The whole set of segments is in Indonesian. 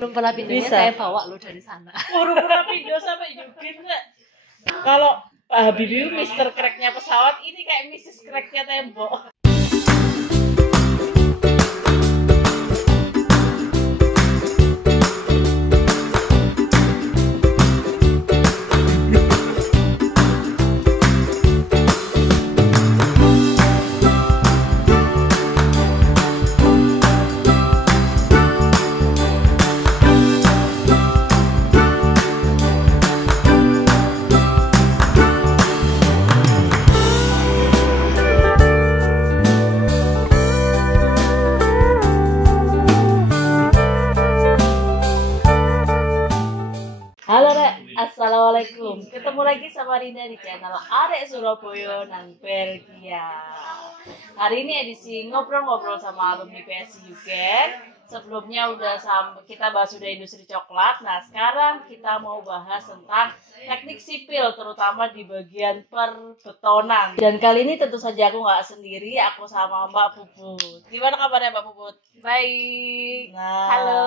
Rumpala pindonya Bisa. saya bawa loh dari sana. Rumpala pindo sampai Yugin nggak? Kalau Pak Habibie Mister Cracknya pesawat, ini kayak Mrs. Cracknya tembok. Halo Rek, Assalamualaikum. Ketemu lagi sama Rinda di channel Arek Surabaya nang Belgia. Hari ini edisi ngobrol-ngobrol sama alumni PSI UGM. Sebelumnya kita bahas udah industri coklat. Nah sekarang kita mau bahas tentang teknik sipil, terutama di bagian perbetonan. Dan kali ini tentu saja aku nggak sendiri, aku sama Mbak Puput. Gimana kabarnya Mbak Puput? Baik. Nah. Halo,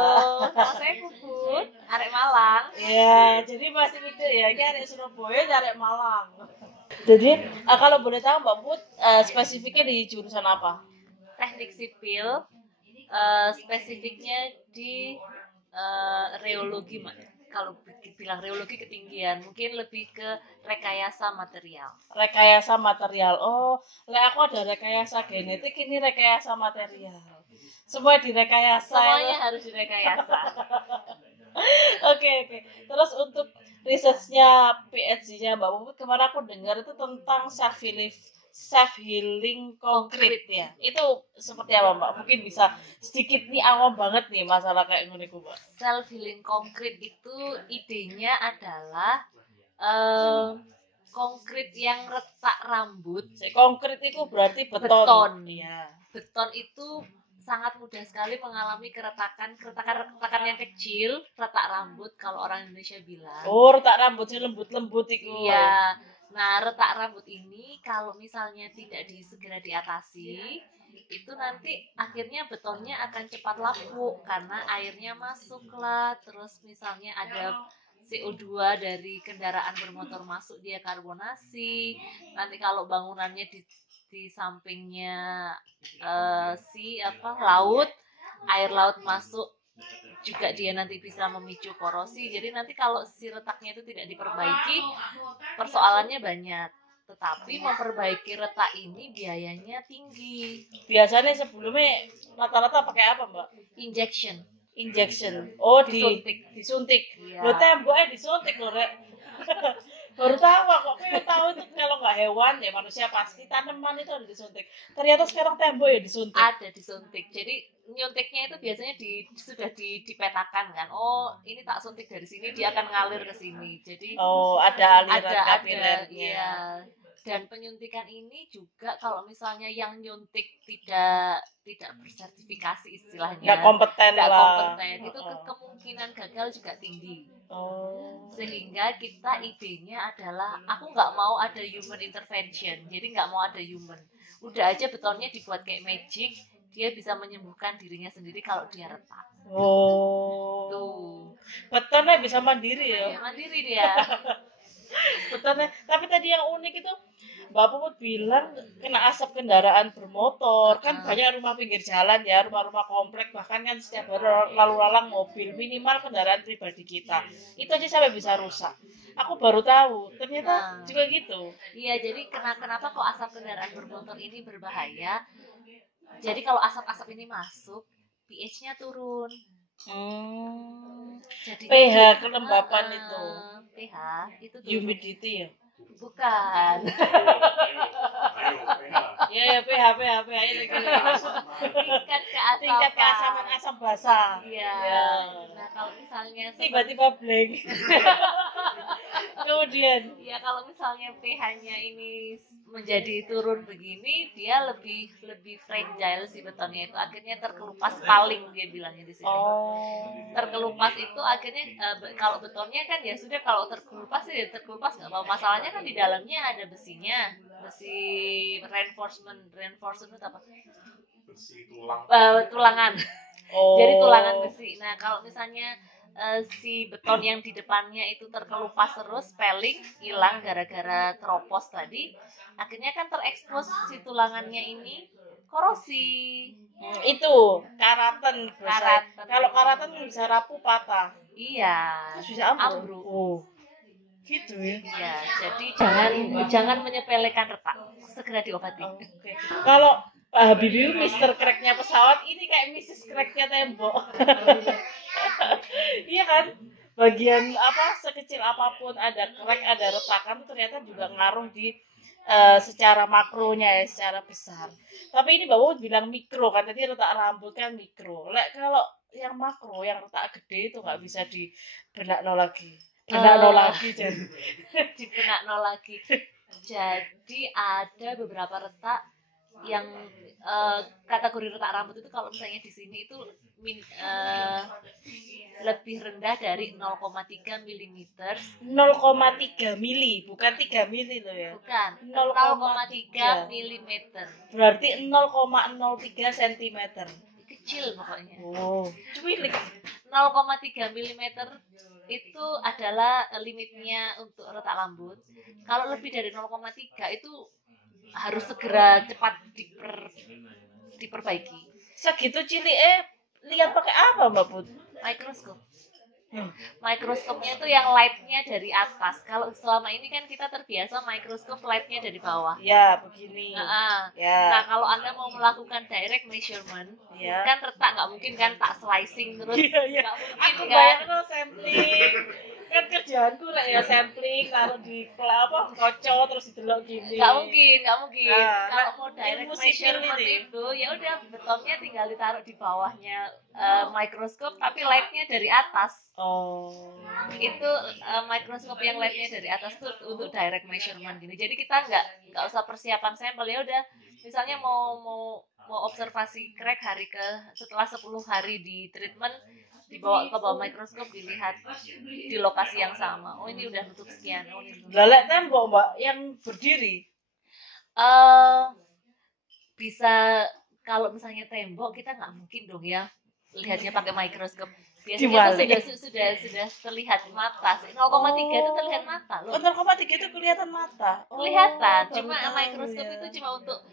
nama saya Puput, arek Malang. Ya, jadi masih gitu ya, ini arek Surabaya, arek Malang. Jadi kalau boleh tahu Mbak Puput spesifiknya di jurusan apa? Teknik sipil, spesifiknya di reologi, kalau bilang reologi ketinggian, mungkin lebih ke rekayasa material. Rekayasa material. Oh, aku ada rekayasa genetik, ini rekayasa material. Semua direkayasa. Semuanya harus direkayasa. Oke. Terus untuk risetnya PhD-nya Mbak Puput, kemarin aku dengar itu tentang self healing konkret ya. Itu seperti apa Mbak? Mungkin bisa sedikit nih awam banget nih masalah kayak gini Mbak. Self healing konkret itu idenya adalah konkret yang retak rambut. Konkret itu berarti beton. Beton. Ya. Beton itu sangat mudah sekali mengalami keretakan yang kecil, retak rambut kalau orang Indonesia bilang. Oh, retak rambutnya lembut-lembut itu. Iya. Nah, retak rambut ini kalau misalnya tidak segera diatasi, itu nanti akhirnya betonnya akan cepat lapuk karena airnya masuk lah, terus misalnya ada CO2 dari kendaraan bermotor masuk, dia karbonasi. Nanti kalau bangunannya di sampingnya laut, air laut masuk juga, dia nanti bisa memicu korosi. Jadi nanti kalau si retaknya itu tidak diperbaiki, persoalannya banyak. Tetapi memperbaiki retak ini biayanya tinggi. Biasanya sebelumnya rata-rata pakai apa Mbak? Injection. Oh, disuntik. Iya. Lo temboknya disuntik loh Rek. Baru tahu kok, pengen tahu itu kalau nggak hewan ya manusia pasti, tanaman itu ada disuntik. Ternyata sekarang tembok ya disuntik. Ada disuntik. Jadi nyuntiknya itu biasanya sudah dipetakan kan. Oh, ini tak suntik dari sini, dia akan ngalir ke sini. Jadi ada aliran kapilernya. Iya. Dan penyuntikan ini juga kalau misalnya yang nyuntik tidak bersertifikasi istilahnya, nggak kompeten, itu kemungkinan gagal juga tinggi. Oh. Sehingga kita idenya adalah aku nggak mau ada human intervention, jadi nggak mau ada human. Udah aja betonnya dibuat kayak magic, dia bisa menyembuhkan dirinya sendiri kalau dia retak. Oh. Tuh. Betonnya bisa mandiri ya? Mandiri dia. Betonnya. Tapi tadi yang unik itu Mbak Puput bilang kena asap kendaraan bermotor. Kan banyak rumah pinggir jalan ya, rumah-rumah komplek, bahkan kan setiap hari lalu lalang mobil, minimal kendaraan pribadi kita. Itu aja sampai bisa rusak. Aku baru tahu, ternyata juga gitu. Iya, jadi kenapa kok asap kendaraan bermotor ini berbahaya? Jadi kalau asap-asap ini masuk, pH-nya turun. Jadi pH kelembapan itu. pH itu turun. Humidity ya? Bukan. Ya pH ini tingkat keasaman asam basa. Iya. Nah, kalau misalnya tiba-tiba blank. Kemudian ya kalau misalnya pH-nya ini menjadi turun begini, dia lebih fragile si betonnya itu, akhirnya terkelupas paling, dia bilangnya di sini. Terkelupas itu akhirnya kalau betonnya kan ya sudah, kalau terkelupas ya terkelupas, nggak apa-apa. Masalahnya kan di dalamnya ada besi reinforcement apa? Besi tulangan. Oh. Jadi tulangan besi. Nah, kalau misalnya si beton yang di depannya itu terkelupas terus, peling, hilang gara-gara teropos tadi, akhirnya kan terekspos si tulangannya ini korosi. Itu karatan. Karatan. Kalau karatan bisa rapuh patah. Iya. Terus bisa ambruk. Oh. Gitu ya. Iya, jadi jangan menyepelekan retak. Segera diobati. Oke. Kalau Pak Habibie Mister Cracknya pesawat, ini kayak Mrs. Cracknya tembok. Iya kan? Bagian apa sekecil apapun ada crack, ada retakan ternyata juga ngaruh di secara makronya ya, secara besar. Tapi ini Mbak Wut bilang mikro, kan tadi retak rambut kan mikro. Lek kalau yang makro, yang retak gede itu nggak bisa dibenakno lagi. Benakno lagi jadi. Dibenakno lagi. Jadi ada beberapa retak yang kategori retak rambut itu kalau misalnya di sini itu lebih rendah dari 0,3 mm. 0,3 mili, bukan 3 mili loh ya. Bukan, 0,3 mm. Berarti 0,03 cm. Kecil pokoknya. Oh, cuilik. 0,3 mm itu adalah limitnya untuk retak rambut. Kalau lebih dari 0,3 itu harus segera cepat diperbaiki. Segitu cilik lihat pakai apa Mbak Put? Mikroskop. Mikroskopnya itu yang lightnya dari atas. Kalau selama ini kan kita terbiasa mikroskop lightnya dari bawah. Ya, begini. Ya. Nah, kalau Anda mau melakukan direct measurement, ya. Kan retak nggak mungkin kan tak slicing terus. Iya. Nggak mungkin Aku bayangin sampling. Kan kerjaanku lah ya sampling, taruh di kocok terus didelok gini. Nggak mungkin. Kalau mau direct ilmu measurement itu, ya udah betonnya tinggal ditaruh di bawahnya mikroskop, tapi lightnya dari atas. Oh. Itu mikroskop yang lightnya dari atas tuh untuk direct measurement gini. Jadi kita nggak usah persiapan sampel, ya udah. Misalnya mau observasi crack setelah 10 hari di treatment, dibawa ke bawah mikroskop, dilihat di lokasi yang sama. Oh, ini udah nutup sekian. Oh, ini Lalek tembok Mbak yang berdiri. Bisa, kalau misalnya tembok kita nggak mungkin dong ya lihatnya pakai mikroskop. Biasanya itu sudah terlihat mata. 0,3 itu terlihat mata loh. 0,3 itu kelihatan mata. Kelihatan. Cuma mikroskop itu cuma untuk,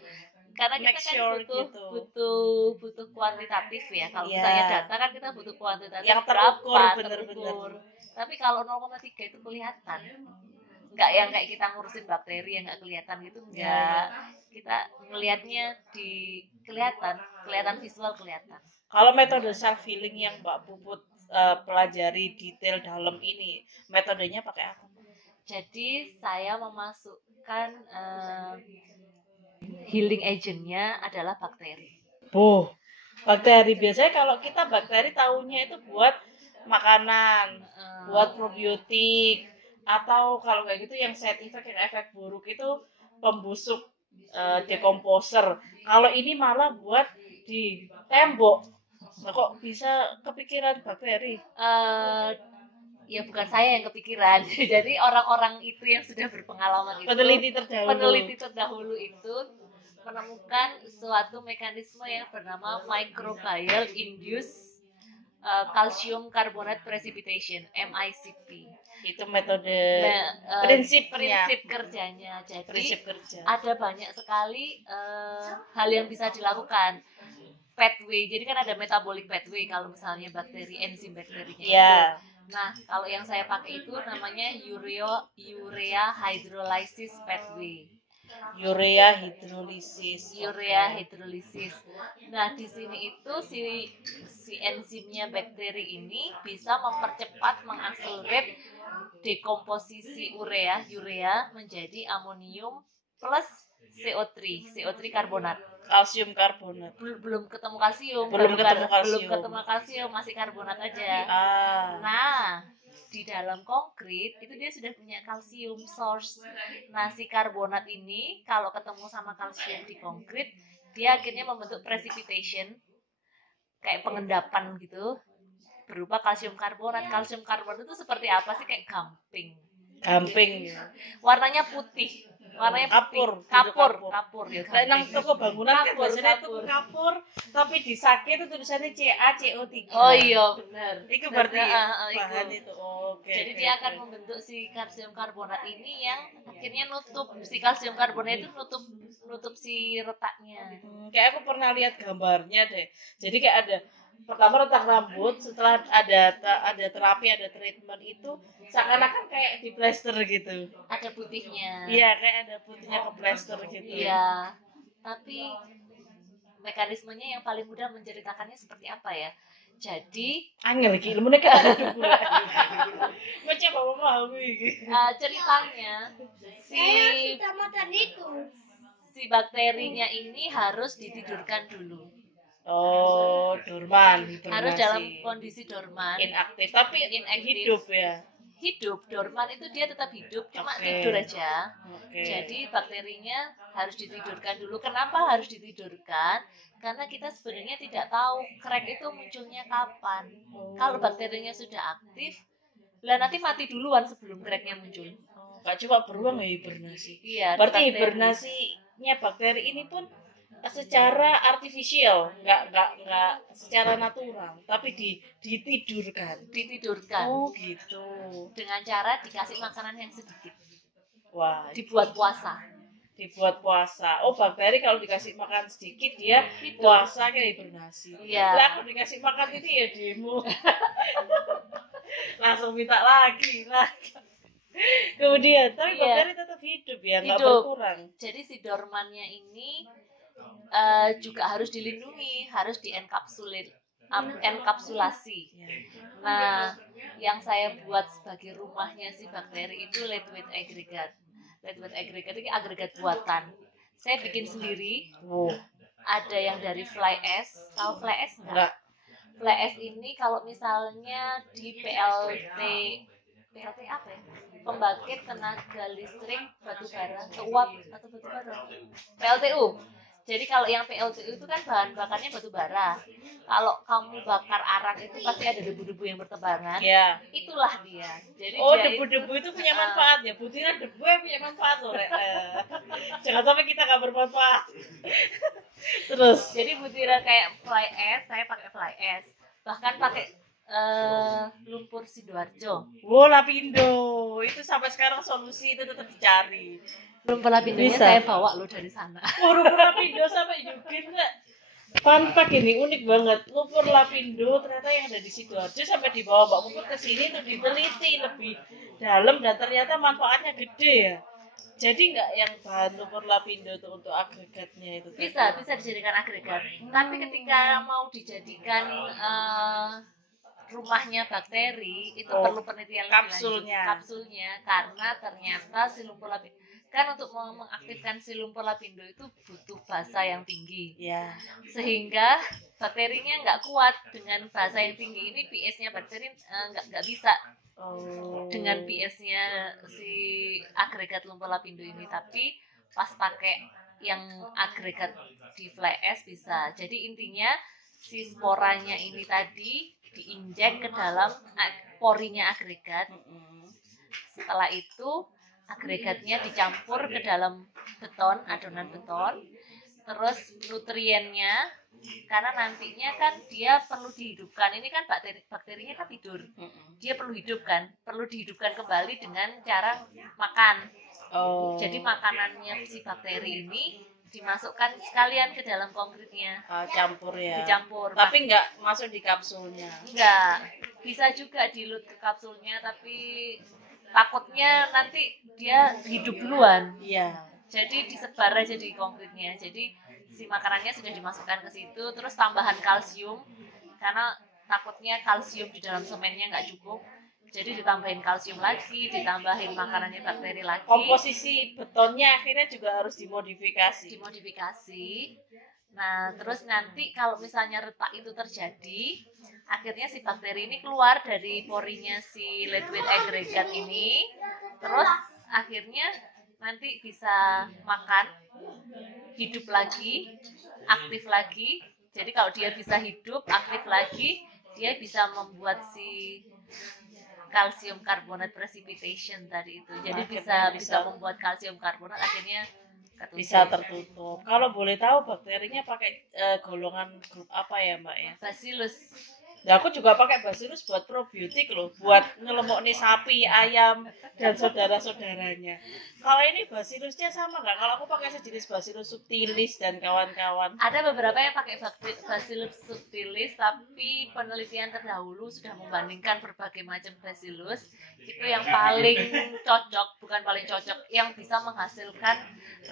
karena kita kan butuh kuantitatif ya. Kalau misalnya data kan kita butuh kuantitatif yang terukur. Tapi kalau 0,3 itu kelihatan. Enggak yang kayak kita ngurusin bakteri yang enggak kelihatan gitu, enggak. Kita ngelihatnya kelihatan visual kelihatan. Kalau metode self healing yang Mbak Puput pelajari detail dalam ini, metodenya pakai apa? Jadi saya memasukkan healing agentnya adalah bakteri. Bakteri biasanya kalau kita bakteri tahunya itu buat makanan, buat probiotik, atau kalau kayak gitu yang side effect, yang efek buruk itu pembusuk, dekomposer. Kalau ini malah buat di tembok. Nah, kok bisa kepikiran bakteri? Ya bukan saya yang kepikiran. Jadi orang-orang itu yang sudah berpengalaman itu, peneliti terdahulu itu menemukan suatu mekanisme yang bernama microbial induced calcium carbonate precipitation, MICP. Itu metode prinsip kerjanya. Jadi ada banyak sekali hal yang bisa dilakukan. Pathway, jadi kan ada metabolic pathway kalau misalnya enzim bakterinya itu. Nah, kalau yang saya pakai itu namanya urea hydrolysis pathway. Urea hidrolisis. Nah, di sini itu si enzimnya bakteri ini bisa mempercepat, mengakselerate dekomposisi urea menjadi amonium plus CO3 karbonat. Kalsium karbonat. Belum ketemu kalsium. Belum ketemu kalsium, masih karbonat aja. Nah, di dalam konkrit itu dia sudah punya kalsium source. Nah, si karbonat ini kalau ketemu sama kalsium di konkrit, dia akhirnya membentuk precipitation, kayak pengendapan gitu, berupa kalsium karbonat. Kalsium karbonat itu seperti apa sih? Kayak gamping. Gamping. Warnanya putih. warnanya kapur, putih. Kapur, kapur. kapur ya. Kayak nang gampang. toko bangunan kan Kapur, biasanya kapur. tuku kapur, tapi di sake itu tulisannya CaCO3. Oh iya benar. Itu berarti Iku. bahan itu. Oke. Jadi oke, dia akan oke. membentuk si kalsium karbonat ini yang akhirnya nutup si kalsium karbonat itu nutup si retaknya. Kayak aku pernah lihat gambarnya deh. Jadi kayak ada pertama retak rambut, setelah ada terapi, ada treatment itu seakan-akan kayak di plester gitu. Ada putihnya. Iya, kayak ada putihnya ke plester gitu. Iya. Tapi mekanismenya yang paling mudah menceritakannya seperti apa ya? Jadi Angel iki ilmune kan kudu gue. Mau coba memahami iki. ceritanya si bakterinya ini harus ditidurkan dulu. Oh, dorman, hibernasi. Harus dalam kondisi dorman. Inaktif, tapi Inaktif. hidup ya. Hidup, dorman itu dia tetap hidup, cuma Oke. tidur aja. Oke. Jadi bakterinya harus ditidurkan dulu. Kenapa harus ditidurkan? Karena kita sebenarnya tidak tahu crack itu munculnya kapan. Kalau bakterinya sudah aktif, lah nanti mati duluan sebelum cracknya muncul. Gak cuma beruang ya hibernasi. Iya. Berarti bakteri. hibernasinya bakteri ini pun secara artifisial, nggak secara natural, tapi ditidurkan. Ditidurkan. Oh gitu. Dengan cara dikasih makanan yang sedikit. Wah, Dibuat puasa. dibuat puasa. Oh, bakteri kalau dikasih makan sedikit dia Tidur. puasa kayak hibernasi. Iya. Lah aku dikasih makan ini ya demo. Langsung minta lagi. Kemudian, tapi Iya. bakteri tetap hidup ya, nggak Hidup. berkurang. Jadi si dormannya ini juga harus dilindungi, harus enkapsulasi. Nah, yang saya buat sebagai rumahnya si bakteri itu lightweight aggregate. Lightweight aggregate ini agregat buatan. Saya bikin sendiri. Oh, Ada yang dari fly ash. Tahu fly ash nggak? enggak. Fly ash ini kalau misalnya di PLT apa ya? Pembangkit tenaga listrik batu bara, uap atau batu bara. PLTU. Jadi kalau yang PLTU itu kan bahan bakarnya batu bara. Kalau kamu bakar arang itu pasti ada debu-debu yang bertebaran. Ya. Itulah dia. Jadi Oh, dia debu-debu itu punya manfaat ya. Butiran debu yang punya manfaat loh, Rek. Jangan sampai kita nggak bermanfaat. Terus. Jadi butiran kayak fly ash, saya pakai fly ash. Bahkan pakai lumpur Sidoarjo. Wow, Lapindo. Itu sampai sekarang solusi itu tetap dicari. Lumpur lapindonya Bisa. saya bawa lo dari sana. Lumpur Lapindo sampai Yugin, Rek. Fun fact ini unik banget. Lumpur Lapindo ternyata yang ada di Sidoarjo sampai dibawa Mbak Puput ke sini untuk diteliti lebih dalam dan ternyata manfaatnya gede ya. Jadi nggak yang bahan lumpur Lapindo itu untuk agregatnya itu? Bisa dijadikan agregat. Tapi ketika mau dijadikan rumahnya bakteri itu Oh, perlu penelitian lebih kapsulnya. lanjut. Kapsulnya karena ternyata si lumpur lapindo kan untuk mengaktifkan si lumpur lapindo itu butuh basa yang tinggi. Ya. Sehingga bakterinya nggak kuat dengan basa yang tinggi ini, pH-nya bakteri nggak bisa Oh. dengan pH-nya si agregat lumpur lapindo ini. Tapi pas pakai yang agregat di fly ash bisa. Jadi intinya si sporanya ini tadi diinjek ke dalam porinya agregat. Setelah itu agregatnya dicampur ke dalam beton, adonan beton. Terus nutriennya, karena nantinya kan dia perlu dihidupkan. Ini kan bakterinya kan tidur. Dia perlu dihidupkan kembali dengan cara makan. Oh. Jadi makanannya si bakteri ini dimasukkan sekalian ke dalam konkritnya. Campur ya. Dicampur. Tapi nggak masuk di kapsulnya. Enggak. Bisa juga dilut ke kapsulnya, tapi takutnya nanti dia hidup duluan. Iya. Jadi disebar aja di konkritnya. Jadi si makanannya sudah dimasukkan ke situ, terus tambahan kalsium karena takutnya kalsium di dalam semennya nggak cukup. Jadi ditambahin kalsium lagi, ditambahin makanannya bakteri lagi. Komposisi betonnya akhirnya juga harus dimodifikasi. Nah, terus nanti kalau misalnya retak itu terjadi, akhirnya si bakteri ini keluar dari porinya si lightweight aggregate ini, terus akhirnya nanti bisa makan, hidup lagi, aktif lagi. Jadi kalau dia bisa hidup, aktif lagi, dia bisa membuat si kalsium karbonat precipitation tadi itu. Jadi Akhirnya bisa membuat kalsium karbonat akhirnya ketutup. bisa tertutup. Kalau boleh tahu bakterinya pakai golongan grup apa ya Mbak ya? Bacillus. Ya aku juga pakai Bacillus buat probiotik loh, buat ngelemok nih sapi, ayam, dan saudara-saudaranya. Kalau ini Bacillusnya sama nggak? Kalau aku pakai sejenis Bacillus subtilis dan kawan-kawan. Ada beberapa yang pakai Bacillus subtilis, tapi penelitian terdahulu sudah membandingkan berbagai macam Bacillus. Itu yang paling cocok, bukan paling cocok, yang bisa menghasilkan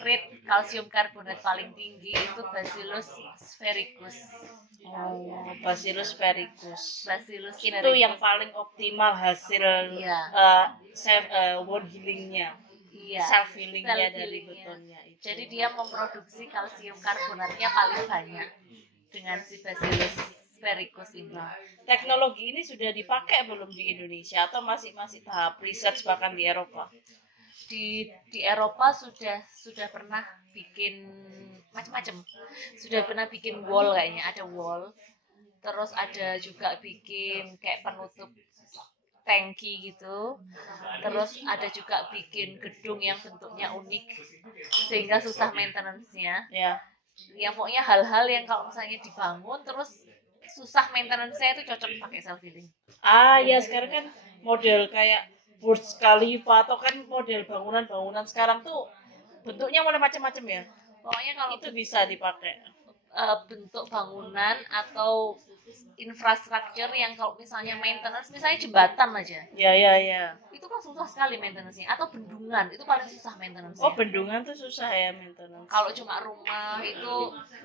rate kalsium karbonat paling tinggi itu Bacillus sphaericus. Oh, Bacillus sphaericus. Bacillus Itu sphaericus. yang paling optimal hasil Iya. wound healingnya, Iya. self healingnya Self dari healingnya. betonnya itu. Jadi dia memproduksi kalsium karbonatnya paling banyak dengan si Bacillus sphaericus ini. Teknologi ini sudah dipakai belum di Indonesia atau masih tahap research bahkan di Eropa? Di Eropa sudah pernah bikin macam-macam. Sudah pernah bikin wall kayaknya, ada wall. Terus ada juga bikin kayak penutup tangki gitu. Terus ada juga bikin gedung yang bentuknya unik sehingga susah maintenance-nya. Ya. Ya pokoknya hal-hal yang kalau misalnya dibangun terus susah maintenance-nya itu cocok pakai self healing. Ya sekarang kan model kayak Burj Khalifa atau kan model bangunan-bangunan sekarang tuh bentuknya mulai macam-macam ya. Pokoknya kalau itu bisa dipakai. Bentuk bangunan atau infrastruktur yang kalau misalnya maintenance, misalnya jembatan aja. Ya. Itu kan susah sekali maintenance-nya. Atau bendungan, itu paling susah maintenance-nya. Oh, bendungan tuh susah ya maintenance. Kalau cuma rumah itu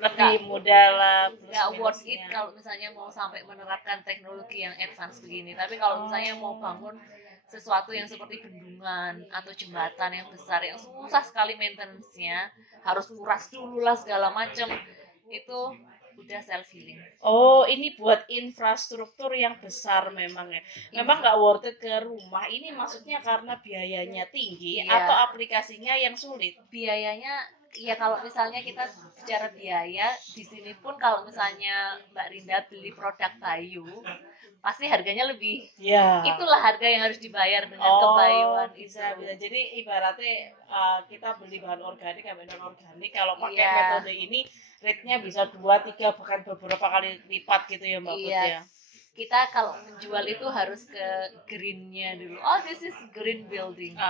lebih mudah lah. Nggak worth it kalau misalnya mau sampai menerapkan teknologi yang advance begini. Tapi kalau misalnya mau bangun sesuatu yang seperti bendungan atau jembatan yang besar yang susah sekali maintenance-nya, harus kuras dulu lah segala macam, itu udah self healing. Oh, ini buat infrastruktur yang besar memang ya. Memang nggak worth it ke rumah. Ini maksudnya karena biayanya tinggi atau aplikasinya yang sulit? Biayanya ya kalau misalnya kita bicara biaya di sini pun kalau misalnya Mbak Rinda beli produk Bayu pasti harganya lebih. Ya. Itulah harga yang harus dibayar dengan kebayuan bisa. Jadi ibaratnya kita beli bahan organik atau non organik, kalau pakai Iya. metode ini rate-nya bisa 2, 3 bahkan beberapa kali lipat gitu ya Mbak Put ya. Kita kalau menjual itu harus ke green-nya dulu. Oh, this is green building.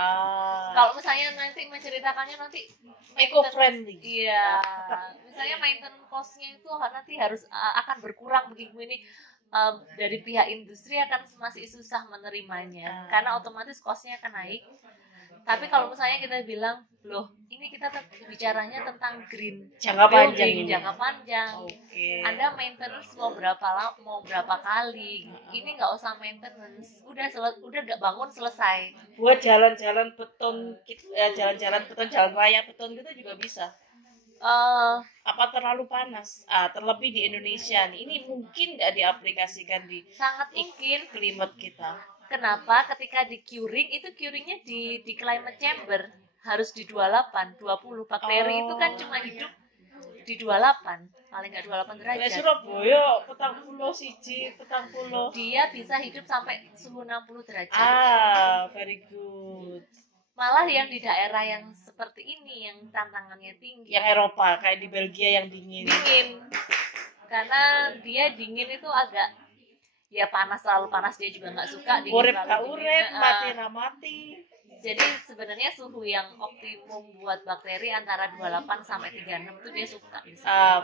Kalau misalnya nanti menceritakannya nanti eco-friendly. Iya. Misalnya maintenance cost-nya itu nanti harus akan berkurang begini. Dari pihak industri akan masih susah menerimanya karena otomatis cost-nya akan naik. Tapi kalau misalnya kita bilang, loh, ini kita bicaranya tentang green jangka building, panjang. Jangka panjang. Okay. Anda maintenance mau berapa kali? Ini nggak usah maintenance, udah nggak bangun selesai. Buat jalan-jalan beton, jalan raya beton gitu juga bisa. Apa terlalu panas? Terlebih di Indonesia nih, ini mungkin nggak diaplikasikan di sangat mungkin klimat kita. Kenapa? Ketika di curing, itu curingnya di climate chamber harus di 28, 20. Bakteri itu kan cuma hidup di 28, paling nggak 28 derajat. Surabaya, petang pulau. Dia bisa hidup sampai suhu 60 derajat. Very good. Malah yang di daerah yang seperti ini, yang tantangannya tinggi. Yang Eropa, kayak di Belgia yang dingin. Karena dia dingin itu agak, ya panas, terlalu panas dia juga nggak suka. Urip, mati. Jadi sebenarnya suhu yang optimum buat bakteri antara 28 sampai 36 itu dia suka.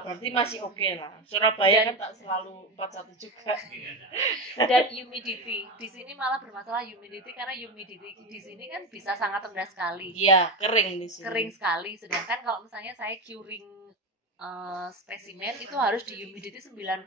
Berarti masih oke lah. Surabaya kan tak selalu 41 juga. Dan humidity. Di sini malah bermasalah humidity karena humidity di sini kan bisa sangat rendah sekali. Iya, kering di sini. Kering sekali. Sedangkan kalau misalnya saya curing spesimen itu harus di humidity 90,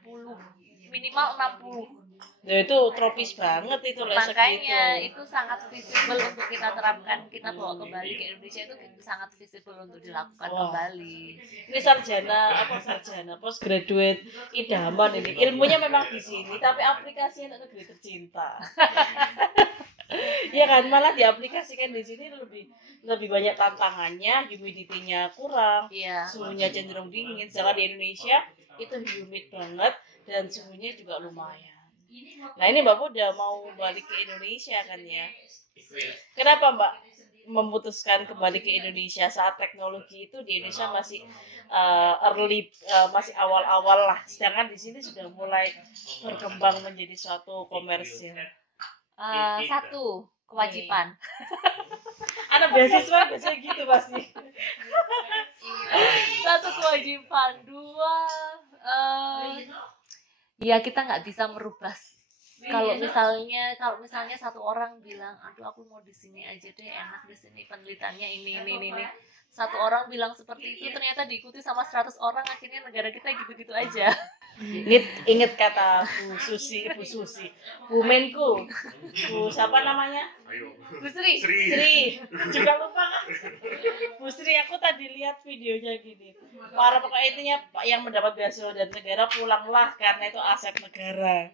minimal 60. Ya itu tropis banget itu lah. Makanya itu sangat visible untuk kita terapkan, kita bawa kembali ke Indonesia itu sangat visible untuk dilakukan kembali. Ini sarjana postgraduate idaman ini. Ilmunya memang di sini tapi aplikasinya untuk negeri tercinta. Ya kan, malah diaplikasikan di sini lebih banyak tantangannya, humidity-nya kurang, suhunya cenderung dingin. Sedangkan di Indonesia itu humid banget dan suhunya juga lumayan. Nah ini Mbak udah mau balik ke Indonesia kan ya. Kenapa Mbak memutuskan kembali ke Indonesia saat teknologi itu di Indonesia masih masih awal-awal lah, sedangkan di sini sudah mulai berkembang menjadi suatu komersil. Satu, kewajiban. Anak beasiswa biasanya gitu pasti. Satu, kewajiban. Dua, ya kita nggak bisa merubah. Kalau misalnya satu orang bilang, aduh aku mau di sini aja deh, enak di sini, penelitiannya ini. Satu orang bilang seperti itu, ternyata diikuti sama 100 orang, akhirnya negara kita gitu-gitu aja. Ingat kata Bu Menko, Bu siapa namanya? Bu Sri. Juga lupa kan? Bu Sri, aku tadi lihat videonya gini. Para pokoknya intinya yang mendapat beasiswa dari negara pulanglah karena itu aset negara.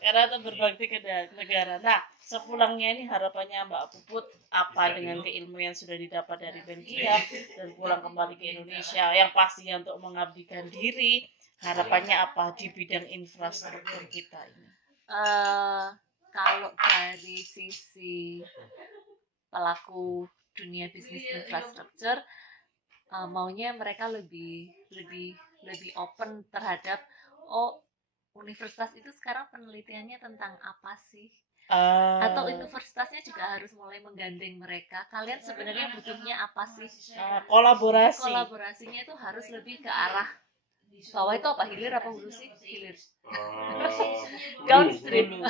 Karena itu berbakti ke negara. Nah, sepulangnya ini harapannya Mbak Puput apa dengan keilmuan yang sudah didapat dari Belgia dan pulang kembali ke Indonesia yang pastinya untuk mengabdikan diri, harapannya apa di bidang infrastruktur kita ini? Kalau dari sisi pelaku dunia bisnis infrastruktur, maunya mereka lebih open terhadap universitas itu sekarang penelitiannya tentang apa sih? Atau universitasnya juga harus mulai menggandeng mereka. Kalian sebenarnya butuhnya apa sih? Kolaborasinya itu harus lebih ke arah bawah itu apa? Hilir apa hulu sih? Hilir. Downstream.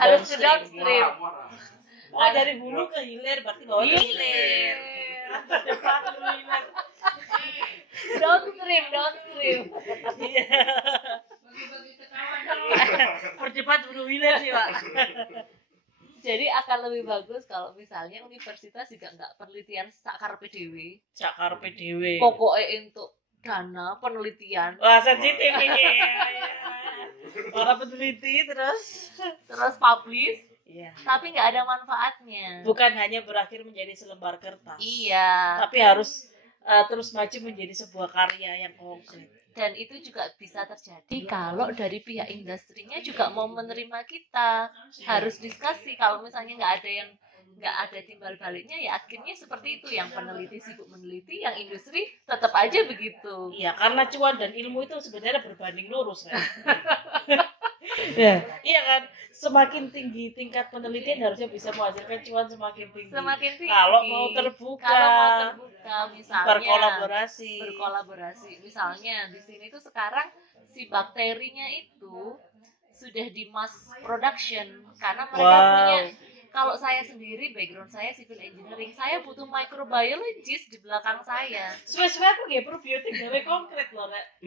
Harus ke downstream. Dari hulu ke hilir berarti bawah ke hilir. Downstream. Percepat buru hilir sih Pak. Jadi akan lebih bagus kalau misalnya universitas juga nggak penelitian sakar PDW. Pokoknya untuk dana penelitian. Wah sensitif ini. Orang peneliti terus publish. Iya. Tapi nggak ada manfaatnya. Bukan hanya berakhir menjadi selembar kertas. Iya. Tapi harus terus maju menjadi sebuah karya yang konkret. Dan itu juga bisa terjadi kalau dari pihak industrinya juga mau menerima kita. Harus diskusi. Kalau misalnya nggak ada timbal baliknya, ya akhirnya seperti itu. Yang peneliti sibuk meneliti, yang industri tetap aja begitu. Iya, karena cuan dan ilmu itu sebenarnya berbanding lurus kan. Ya, iya kan, semakin tinggi tingkat penelitian harusnya bisa menghasilkan cuan semakin tinggi. Kalau mau terbuka misalnya berkolaborasi. Misalnya di sini tuh sekarang si bakterinya itu sudah di mass production karena mereka punya. Kalau saya sendiri, background saya civil engineering, saya butuh microbiologist di belakang saya. Suwe-suwe aku nggak probiotik gawe konkret loh, Rek.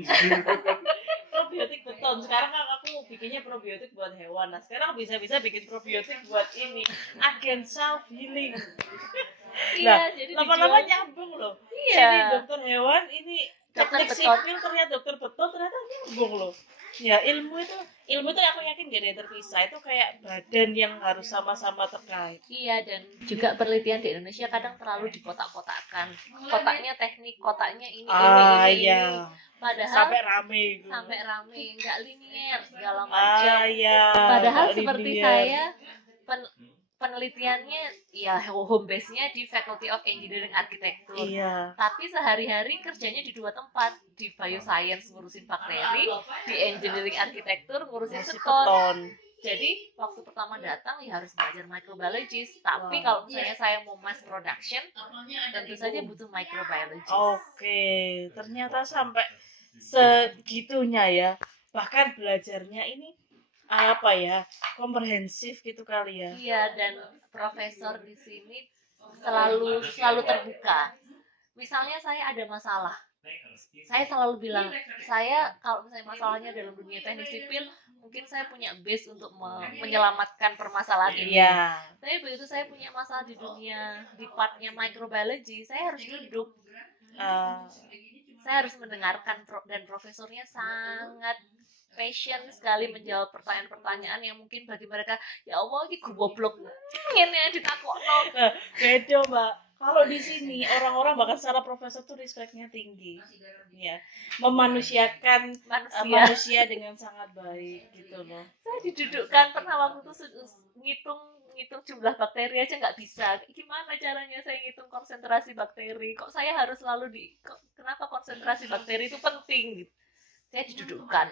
Probiotik beton. Sekarang kan aku bikinnya probiotik buat hewan. Nah, sekarang bisa-bisa bikin probiotik buat ini. Agen self healing. Iya, jadi lama-lama nyambung loh. Iya. Sini dokter hewan, ini teknik sipil, ternyata dokter beton, ternyata nyambung loh. Ya ilmu itu aku yakin gak ada yang terpisah, itu kayak badan yang harus sama-sama terkait. Iya, dan juga penelitian di Indonesia kadang terlalu dikotak-kotakkan. Kotaknya teknik, kotaknya ini. Padahal sampai rame, nggak linier segala macam. Padahal seperti saya penelitiannya ya home base-nya di Faculty of Engineering Architecture. Iya. Tapi sehari-hari kerjanya di 2 tempat, di Bioscience ngurusin bakteri, di Engineering Architecture ngurusin beton. Jadi waktu pertama datang ya harus belajar microbiologist. Tapi kalau misalnya saya mau mass production, tentu saja butuh microbiologist. Oke, ternyata sampai segitunya ya. Bahkan belajarnya ini apa ya, komprehensif gitu kali ya. Iya, dan profesor di sini selalu terbuka. Misalnya saya ada masalah, saya selalu bilang, saya kalau misalnya masalahnya dalam dunia teknik sipil, mungkin saya punya base untuk menyelamatkan permasalahan ini. Tapi begitu saya punya masalah di partnya microbiology, saya harus duduk, saya harus mendengarkan, dan profesornya sangat passion sekali menjawab pertanyaan-pertanyaan yang mungkin bagi mereka, ya Allah ini goblok, ini ditakokno. Beda Mbak, Kalau di sini orang-orang bahkan secara profesor tuh respectnya tinggi, ya, memanusiakan manusia dengan sangat baik gitu loh. Saya didudukkan pernah waktu itu ngitung jumlah bakteri aja nggak bisa. Gimana caranya saya ngitung konsentrasi bakteri? Kok saya harus selalu kenapa konsentrasi bakteri itu penting? Gitu. Saya didudukkan.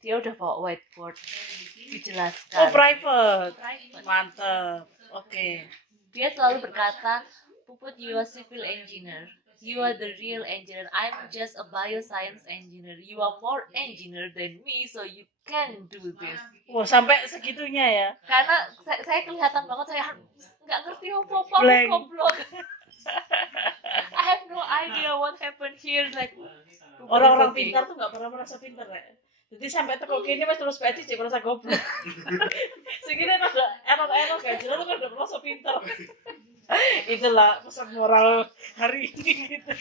Dia udah bawa whiteboard, dijelaskan. Oh, private. Mantep. Oke. Dia selalu berkata, Puput, you are civil engineer. You are the real engineer. I'm just a bioscience engineer. You are more engineer than me, so you can do this. Wah, sampai segitunya ya? Karena saya kelihatan banget, saya nggak ngerti apa-apa, goblok. I have no idea what happened here. Like, orang-orang pintar tuh nggak pernah merasa pintar ya. Jadi sampai teko kini mas terus PhD jadi merasa goblok. Segini ada error kayak jelas kan udah merasa pintar. Itulah pesan moral hari ini gitu.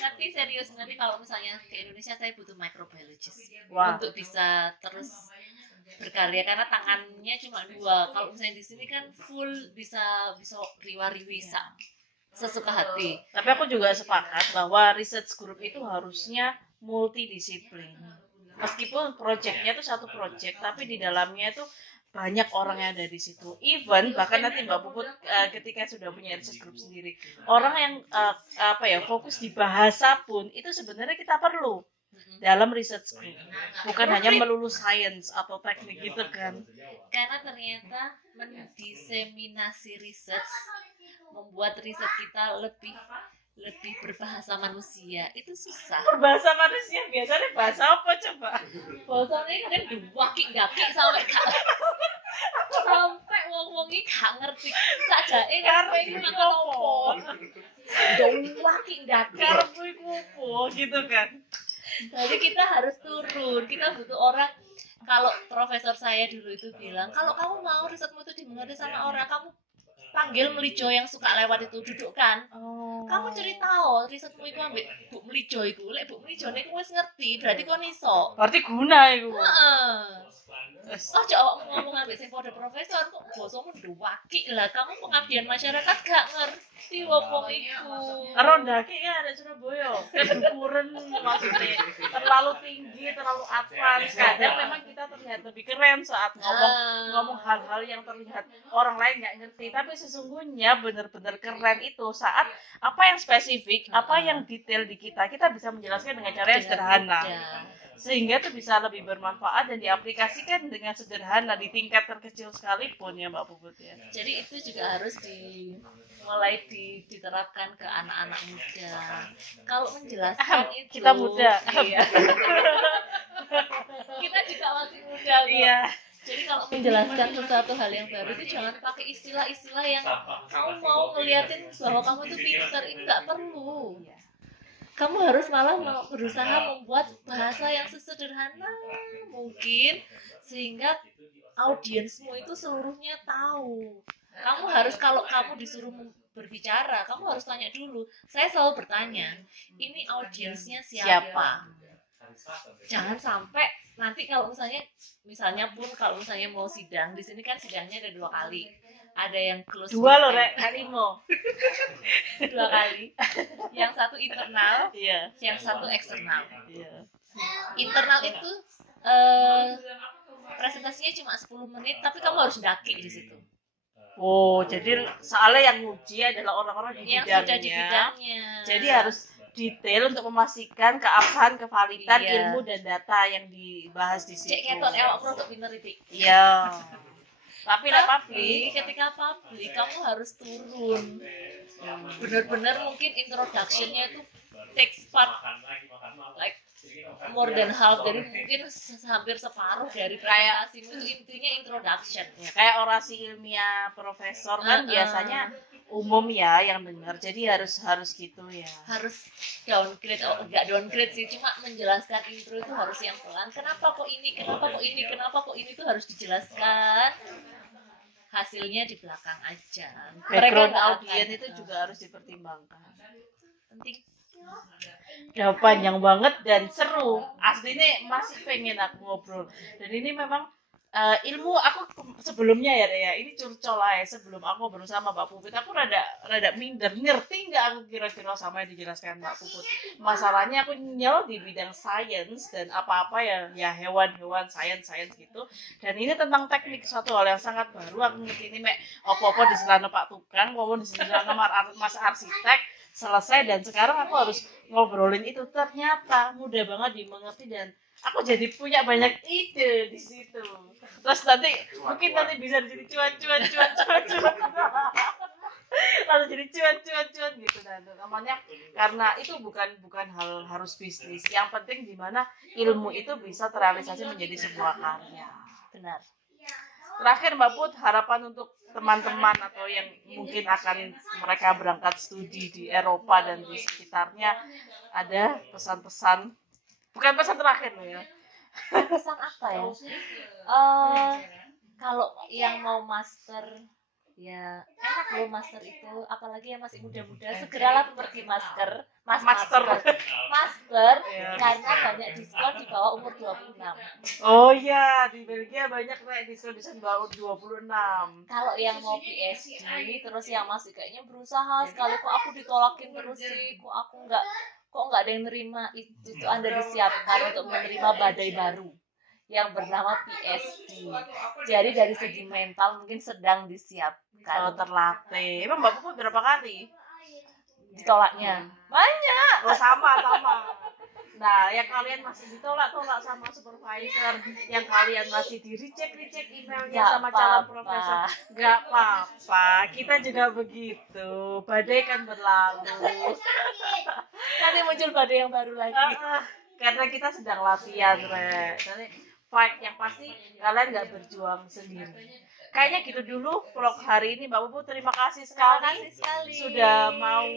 Tapi serius, nanti kalau misalnya ke Indonesia saya butuh microbiologist untuk bisa terus berkarya, karena tangannya cuma 2. Kalau misalnya di sini kan full bisa riwa-riwi sesuka hati. Tapi aku juga sepakat bahwa research group itu harusnya multidisiplin. Meskipun proyeknya itu satu proyek, tapi di dalamnya itu banyak orang yang ada di situ. Even bahkan nanti Mbak Puput ketika sudah punya research group sendiri, orang yang fokus di bahasa pun itu sebenarnya kita perlu dalam research group. Bukan hanya melulu sains atau teknik gitu kan. Karena ternyata mendiseminasi research, membuat riset kita lebih berbahasa manusia itu susah. Berbahasa manusia biasanya bahasa apa coba? Bahasanya kan duwaki sampai wong-wong iki gak ngerti. Sajake karep iki makan opo. Duwaki karep iku opo gitu kan. Jadi kita harus turun. Kita butuh orang. Kalau profesor saya dulu itu bilang, kalau kamu mau risetmu itu dimengerti sama orang, kamu panggil Melijo yang suka lewat itu, dudukkan. Kamu cerita risetmu itu ambek Bu Melijo itu, lek Bu Melijo niku wis ngerti, berarti kon iso. Berarti guna iku. Heeh. Oh, coba ngomong ambek sing padha profesor kok basamu duwaki lah, kamu pengabdian masyarakat gak ngerti wong iku. Karo ndaki ya ada Surabaya. Kedukuran maksudnya terlalu tinggi, terlalu advance. Kadang memang kita terlihat lebih keren saat ngomong hal-hal yang terlihat orang lain nggak ngerti, tapi sesungguhnya benar-benar keren itu saat apa yang spesifik, apa yang detail di kita bisa menjelaskan dengan cara yang sederhana. Sehingga itu bisa lebih bermanfaat dan diaplikasikan dengan sederhana di tingkat terkecil sekalipun ya Mbak Puput ya. Jadi itu juga harus mulai diterapkan ke anak-anak muda. Kalau menjelaskan itu kita muda. Iya. Kita juga masih muda kok. Iya. Jadi kalau menjelaskan sesuatu hal yang baru itu jangan pakai istilah-istilah yang kamu mau ngeliatin bahwa kamu itu pintar, ini nggak perlu. Kamu harus malah berusaha membuat bahasa yang sesederhana mungkin sehingga audiensmu itu seluruhnya tahu. Kamu harus, kalau kamu disuruh berbicara, kamu harus tanya dulu. Saya selalu bertanya, ini audiensnya siapa? Jangan sampai nanti kalau misalnya pun kalau misalnya mau sidang, di sini kan sidangnya ada 2 kali. Ada yang close 2 loh Rek, kalimo. 2 kali. Yang satu internal, yang satu eksternal. Internal itu presentasinya cuma 10 menit, tapi kamu harus daki di situ. Oh, jadi soalnya yang nguji adalah orang-orang di yang sudah di bidangnya. Jadi harus detail untuk memastikan keabsahan, kevalitan ilmu dan data yang dibahas di situ. Cek ketok ewak produk pinter iki. Iya. Tapi ketika publik kamu harus turun. Benar-benar mungkin introduction-nya itu takes part like more than half, jadi mungkin hampir separuh dari presentasi itu intinya introduction. Ya, kayak orasi ilmiah profesor kan biasanya umum ya yang dengar, jadi harus gitu ya. Harus downgrade, enggak downgrade sih, cuma menjelaskan intro itu harus yang pelan. Kenapa kok ini itu harus dijelaskan. Hasilnya di belakang aja. Background audiens itu juga harus dipertimbangkan. Penting. Udah panjang banget dan seru. Aslinya masih pengen aku ngobrol. Dan ini memang ilmu aku sebelumnya ya ini curcol aja sebelum aku ngobrol sama Mbak Puput aku rada minder ngerti nggak aku kira-kira sama yang dijelaskan Mbak Puput. Masalahnya aku nyel di bidang sains dan apa-apa ya hewan-hewan sains gitu, dan ini tentang teknik, suatu hal yang sangat baru. Aku ngerti ini mek opo-opo di selana Pak Tukang, opo di selana Mas Arsitek selesai, dan sekarang aku harus ngobrolin itu. Ternyata mudah banget dimengerti dan aku jadi punya banyak ide di situ. Terus nanti mungkin nanti bisa jadi cuan lalu jadi cuan gitu, dan namanya karena itu bukan hal harus bisnis, yang penting dimana ilmu itu bisa terrealisasi menjadi sebuah karya. Benar. Terakhir Mbak Put, harapan untuk teman-teman atau yang mungkin akan mereka berangkat studi di Eropa dan di sekitarnya, ada pesan-pesan, bukan pesan terakhir loh ya, Pesan apa ya? Kalau yang mau master ya enak loh master itu, apalagi yang masih muda-muda segeralah pergi master Ya. karena banyak diskon di bawah umur 26. Oh iya, di Belgia banyak kayak diskon bawah 26. Kalau yang mau PhD terus yang masih kayaknya berusaha sekali, kok aku ditolakin terus sih, kok nggak ada yang nerima, itu Anda disiapkan untuk menerima badai baru yang bernama PhD. Jadi dari segi mental mungkin sedang disiapkan. Kalau terlatih. Emang Mbak Puput berapa kali ditolaknya? Banyak. Oh sama. Nah, yang kalian masih ditolak sama supervisor, yang kalian masih di reject emailnya Gak sama calon apa-apa. profesor, nggak apa-apa. Kita juga begitu. Badai kan berlalu. Nanti muncul badai yang baru lagi. Karena kita sedang latihan, fight, yang pasti kalian nggak berjuang sendiri. Kayaknya gitu dulu vlog hari ini Mbak Puput. Terima kasih sekali sudah mau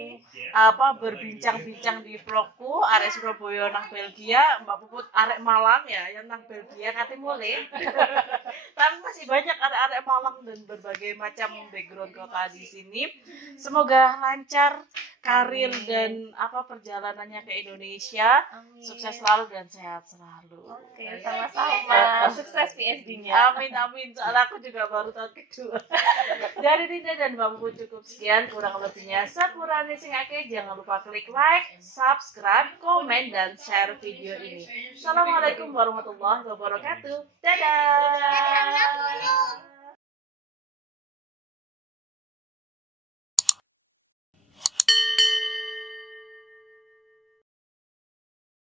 berbincang-bincang di vlogku arek Surabaya nang Belgia. Mbak Puput arek Malang ya, yang nang Belgia katanya mulai. Tapi masih banyak arek-arek Malang dan berbagai macam background kota di sini. Semoga lancar karir dan perjalanannya ke Indonesia. Amin. Sukses selalu dan sehat selalu. Oke, sama-sama. Sukses PhD-nya. Amin. Soalnya aku juga baru tahun kedua. Dari Rina dan Mbak Puput cukup sekian, kurang lebihnya sepurane sing akeh. Jangan lupa klik like, subscribe, komen, dan share video ini. Assalamualaikum warahmatullahi wabarakatuh. Dadah.